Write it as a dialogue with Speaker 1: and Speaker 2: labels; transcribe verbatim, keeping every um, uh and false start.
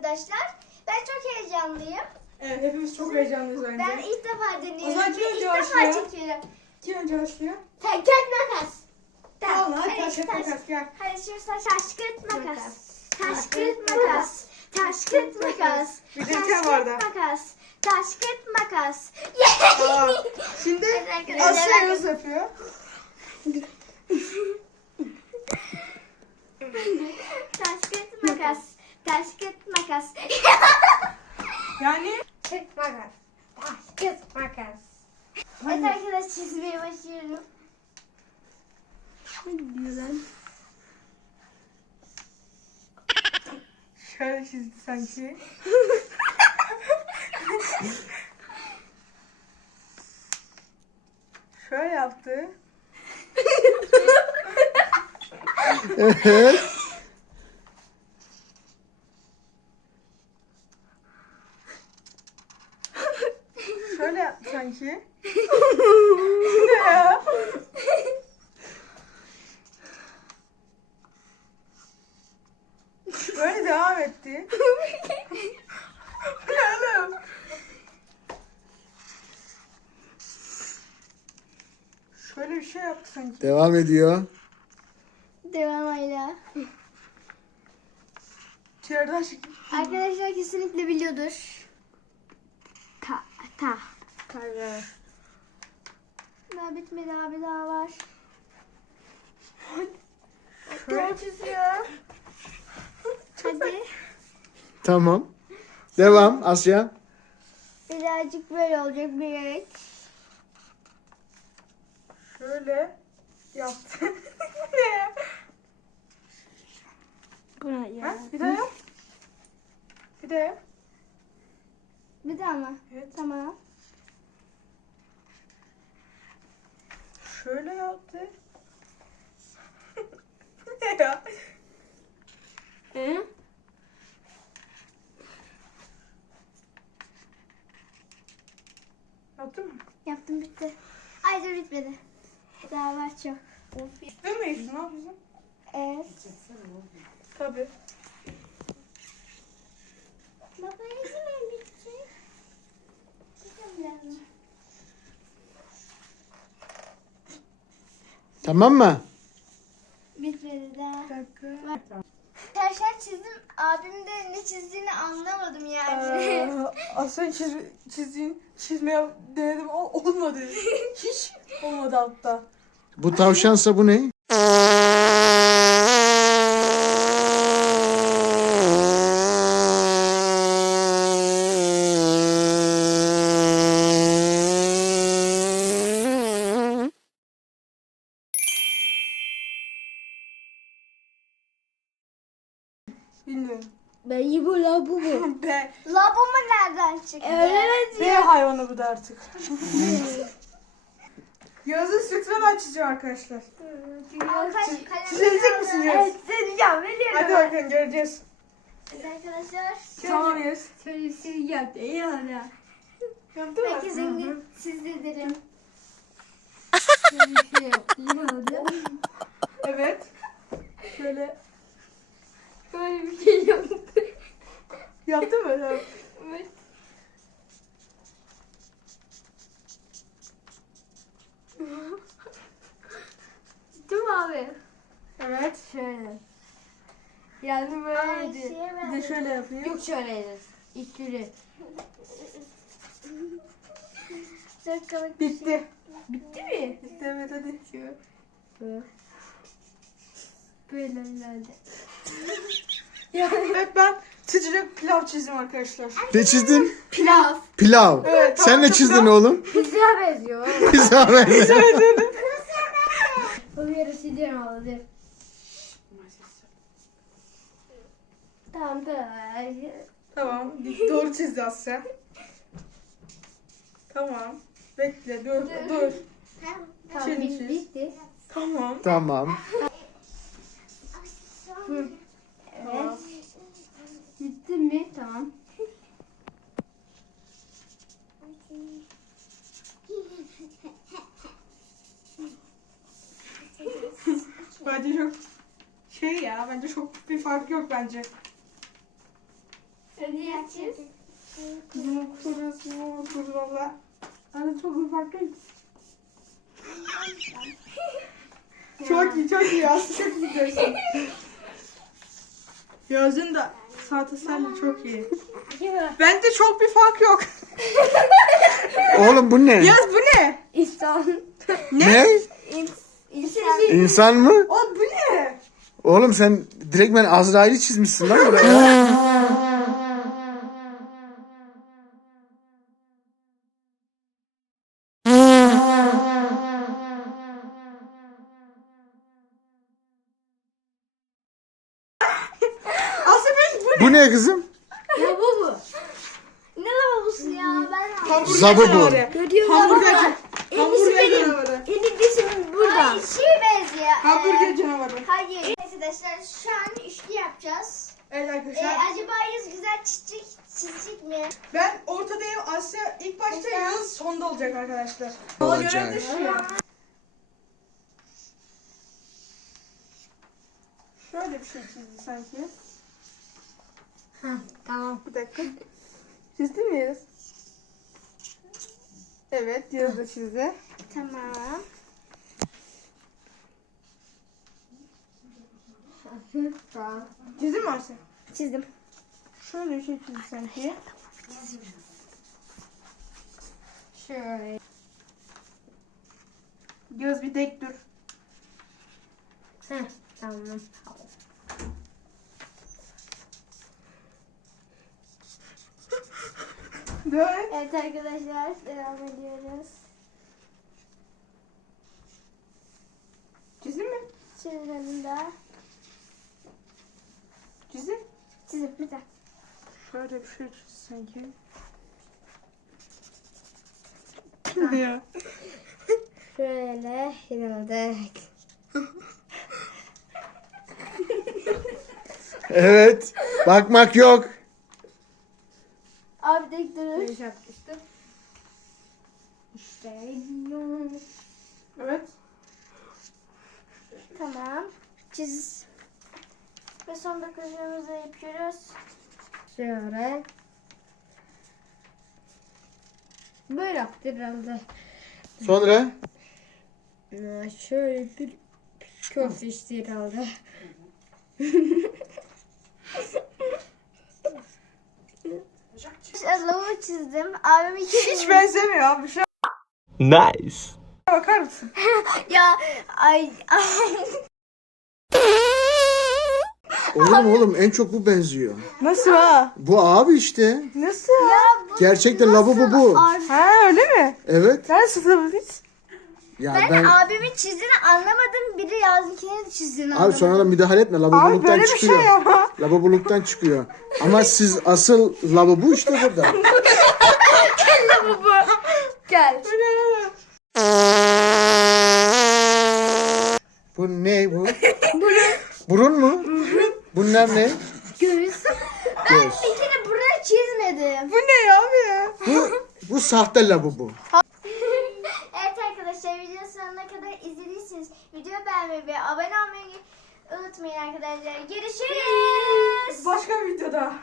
Speaker 1: arkadaşlar. Ben çok heyecanlıyım.
Speaker 2: Evet, hepimiz çok heyecanlıyız bence.
Speaker 1: Ben ilk defa deniyorum.
Speaker 2: O zaman kim
Speaker 1: İlk
Speaker 2: önce
Speaker 1: defa
Speaker 2: başlıyor?
Speaker 1: çekiyorum.
Speaker 2: Kim önce başlıyor?
Speaker 1: Taş kağıt makas.
Speaker 2: Tamam, hadi
Speaker 1: Hadi
Speaker 2: taş kağıt
Speaker 1: taş-
Speaker 2: makas gel.
Speaker 1: Hadi şimdi taş taş kağıt makas. Taş kağıt makas. Taş kağıt makas.
Speaker 2: Bir de
Speaker 1: Taş
Speaker 2: iken
Speaker 1: kağıt
Speaker 2: vardı.
Speaker 1: makas. Taş kağıt makas.
Speaker 2: Tamam. Şimdi
Speaker 1: Evet arkadaşlar.
Speaker 2: Asya Yunus yapıyor.
Speaker 1: Taş kağıt makas. Taş kağıt makas.
Speaker 2: Yani
Speaker 1: Kağıt makas. Taş kağıt makas. Evet arkadaşlar çizmeye başlıyorum. Ne diyor lan?
Speaker 2: şöyle çizdi sanki. Şöyle yaptı.
Speaker 3: Evet.
Speaker 2: Şöyle yaptı sanki. Ne ya? Böyle devam etti. Bu ne oğlum? Şöyle bir şey yaptı sanki.
Speaker 3: Devam ediyor.
Speaker 1: Devam hala.
Speaker 2: İçeriden çıktı.
Speaker 1: Arkadaşlar kesinlikle biliyordur. Ta ta. Kara. Daha bitmedi abi, daha var.
Speaker 2: Şöyle çiziyor.
Speaker 1: Hadi.
Speaker 3: Tamam. Devam Asya.
Speaker 1: Birazcık böyle olacak, bir.
Speaker 2: Şöyle yaptı. Ne ya?
Speaker 1: Buraya.
Speaker 2: Ha? Bir daha yap. Bir daha yap.
Speaker 1: Bir daha mı?
Speaker 2: Evet.
Speaker 1: Tamam.
Speaker 2: Şöyle yaptı. Ne ya?
Speaker 1: Hı?
Speaker 2: Yaptın mı?
Speaker 1: Yaptım, bitti. Ayrıca bitmedi. Daha var çok.
Speaker 2: Değil mi Esin? Ne yapıyorsun?
Speaker 1: Evet.
Speaker 2: Tabii.
Speaker 1: Baba ne zaman bitecek? Bilemem.
Speaker 3: Tamam mı?
Speaker 1: Bitmedi daha.
Speaker 2: Bir dakika.
Speaker 1: Tavşan çizdim. Abim de ne çizdiğini anlamadım yani.
Speaker 2: Ee, Asya çiz, çizdiğin çizmeye denedim ama olmadı. Hiç olmadı hatta.
Speaker 3: Bu tavşansa bu ne?
Speaker 2: Bilmiyorum.
Speaker 1: Ben bu la bu bu.
Speaker 2: B.
Speaker 1: Labumu nereden çıktı? Evet.
Speaker 2: B hayvanı bu da artık. Gözü lütfen ben çizeceğim arkadaşlar. Çizebilecek misin Yağız?
Speaker 1: Evet, çizeceğim. Biliyorum.
Speaker 2: Hadi bakalım göreceğiz.
Speaker 1: Evet arkadaşlar.
Speaker 2: Tamam Yağız.
Speaker 1: Şöyle bir şey yaptı. İyi hala.
Speaker 2: Yaptın mı?
Speaker 1: Belki zengin siz de derim.
Speaker 2: Evet. Şöyle
Speaker 1: Böyle bir şey yaptı.
Speaker 2: yaptın mı? Tamam.
Speaker 1: Evet. Değil mi abi?
Speaker 2: Evet.
Speaker 1: Şöyle.
Speaker 2: Yani
Speaker 1: Ay,
Speaker 2: böyleydi.
Speaker 1: şeye
Speaker 2: Bir de şöyle yapayım.
Speaker 1: Yok şöyleydi. İkili. Dakikalık.
Speaker 2: Bitti.
Speaker 1: Bitti mi?
Speaker 2: Bitti evet hadi.
Speaker 1: Böyle. Böyle ileride.
Speaker 2: Evet ben sıcacık pilav çizdim arkadaşlar.
Speaker 3: Ne çizdin?
Speaker 1: Pilav.
Speaker 3: Pilav.
Speaker 2: Evet,
Speaker 3: Sen
Speaker 2: tamam,
Speaker 3: ne
Speaker 2: çok
Speaker 3: çizdin
Speaker 2: pilav.
Speaker 3: oğlum?
Speaker 1: Pizza benziyor.
Speaker 3: Pizza benziyor.
Speaker 1: O bir yere siliyorum abi. Tamam böyle.
Speaker 2: Tamam. Doğru çizdi Asya. Tamam. Bekle dur dur.
Speaker 1: Tamam
Speaker 2: Şimdi
Speaker 1: bitti.
Speaker 2: çiz.
Speaker 1: bitti.
Speaker 2: Tamam.
Speaker 3: Tamam.
Speaker 1: Evet.
Speaker 2: Tamam.
Speaker 1: Bitti mi? Tamam.
Speaker 2: Bence çok şey ya bence çok bir fark yok bence.
Speaker 1: çiz.
Speaker 2: Kızımın kusurası okur valla. Anne çok ufak değil. Çok iyi, çok iyi. Aslı çok iyi diyorsun. Yazın da saati sen de çok iyi. Bende çok bir fark yok.
Speaker 3: Oğlum bu ne?
Speaker 2: Yaz bu ne?
Speaker 1: İnsan.
Speaker 3: Ne?
Speaker 1: İnsan.
Speaker 3: İnsan mı?
Speaker 2: O bu ne?
Speaker 3: Oğlum sen direkt ben Azrail'i çizmişsin lan buraya.
Speaker 2: Aslı ben bu ne?
Speaker 3: Bu ne kızım?
Speaker 1: Lavabo. Ne lavabosu ya? Ben
Speaker 2: Hamburger
Speaker 3: Zabı bu.
Speaker 2: canavarı.
Speaker 1: Görüyorum.
Speaker 2: Hamburger.
Speaker 1: En
Speaker 2: Hamburger
Speaker 1: iyisi benim.
Speaker 2: canavarı.
Speaker 1: En iyisi burada. Ay şey benziyor.
Speaker 2: Hamburger canavarı.
Speaker 1: Hayır. Arkadaşlar şu an üçlü yapacağız.
Speaker 2: Evet
Speaker 1: Ee,
Speaker 2: arkadaşlar.
Speaker 1: acaba yüz güzel çizecek, çizecek mi?
Speaker 2: Ben ortadayım. Asya ilk başta,
Speaker 1: Mesela-
Speaker 2: Yağız sonda olacak arkadaşlar.
Speaker 3: Olacak.
Speaker 2: Görev dışı ya. Şöyle bir şey çizdi sanki.
Speaker 1: Ha, tamam.
Speaker 2: Bir dakika. Çizdi miyiz? Evet, Yağız da çizdi.
Speaker 1: Tamam. Tamam.
Speaker 2: Çizdin mi Asya?
Speaker 1: Çizdim.
Speaker 2: Şöyle bir şey çizdi sanki.
Speaker 1: Şöyle.
Speaker 2: Göz bir tek dur.
Speaker 1: Heh, tamam.
Speaker 2: Dön.
Speaker 1: Evet arkadaşlar devam ediyoruz.
Speaker 2: Çizdin mi?
Speaker 1: Çizelim daha.
Speaker 2: Çizdin.
Speaker 1: Çizim bir dakika.
Speaker 2: Şöyle bir şey çizdi sanki. Ne ya?
Speaker 1: Şöyle yanıldık.
Speaker 3: Evet. Bakmak yok.
Speaker 1: Abi tek dur.
Speaker 2: Ne yapmıştı?
Speaker 1: İşte.
Speaker 2: Evet.
Speaker 1: Tamam. Çiz. Ve son dokuzumuzu yapıyoruz. Şöyle. Böyle yaptı herhalde.
Speaker 3: Sonra?
Speaker 1: Aa, şöyle bir köfte işte herhalde. Lavabo çizdim. Abim iki
Speaker 2: Hiç benzemiyor abi. Şu
Speaker 3: Nice.
Speaker 2: bakar mısın?
Speaker 1: Ya ay ay.
Speaker 3: Oğlum oğlum en çok bu benziyor.
Speaker 2: Nasıl ha?
Speaker 3: Bu abi işte.
Speaker 2: Nasıl?
Speaker 3: Gerçekten lavabo bu.
Speaker 1: Abi,
Speaker 2: Ha öyle mi?
Speaker 3: Evet.
Speaker 2: Nasıl tabii?
Speaker 3: Ya
Speaker 1: ben,
Speaker 3: ben,
Speaker 1: abimin çizdiğini anlamadım. Biri yazınkini çizdiğini
Speaker 3: abi
Speaker 1: anlamadım.
Speaker 3: sonra da müdahale etme.
Speaker 2: Abi
Speaker 3: Lavabuluktan
Speaker 2: böyle bir
Speaker 3: çıkıyor.
Speaker 2: şey ama.
Speaker 3: Lavabuluktan çıkıyor. Ama siz asıl lavabo işte burada.
Speaker 1: Gel.
Speaker 3: Bu ne bu? Burun mu? Bunlar ne?
Speaker 1: Göz. Ben
Speaker 3: Göz.
Speaker 1: bir kere buraya çizmedim.
Speaker 2: Bu ne ya abi ya?
Speaker 3: Bu, bu sahte lavabo.
Speaker 1: Evet arkadaşlar video sonuna kadar izlediyseniz video beğenmeyi ve abone olmayı unutmayın arkadaşlar. Görüşürüz.
Speaker 2: Başka bir videoda.